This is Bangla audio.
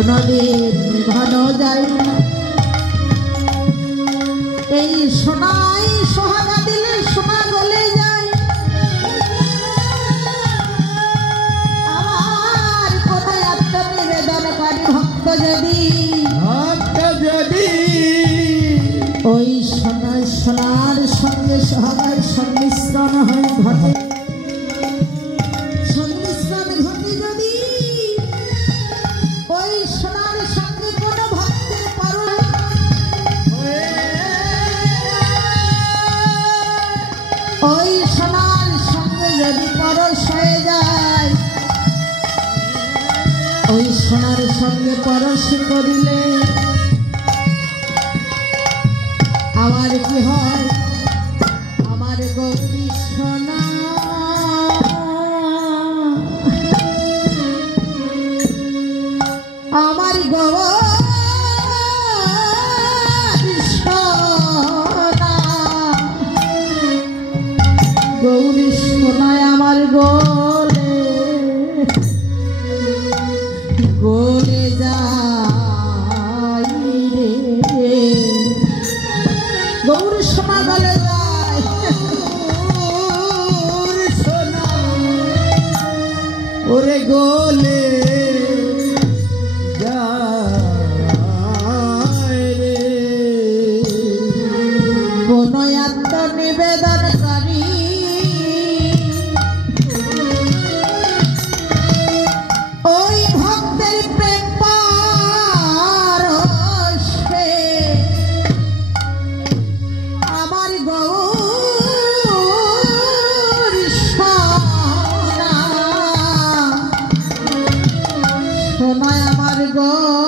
কোনদিন নিভানো যায় না। এই সোনাই সোহাগা দিলে সোনা গলে যায়। আমার কোন আত্মনিবেদনকারী ভক্ত যদি ওই সোনার সঙ্গে সোহাগার সংমিশ্রণ হয়ে ঘটে, সংমিশ্রণ ঘটে যদি ওই সোনার সঙ্গে কোনো ভক্তের পরশ, ওই সোনার সঙ্গে যদি পরশ হয়ে যায়, ওই সোনার সঙ্গে পরশ করিলে আমার কি হয়? আমার গৌরী সোনা আমার গৌরী সোনা, গৌরী সোনায় আমার গলে গলে যায় রে, গৌরী সোনা গলে যায়, সোনা ওরে গলে যায় রে। কোন আত্মনিবেদনকারী ওই ভক্তের প্রেম পরশে আমার গৌরী সোনা, সোনায় আমার গৌরী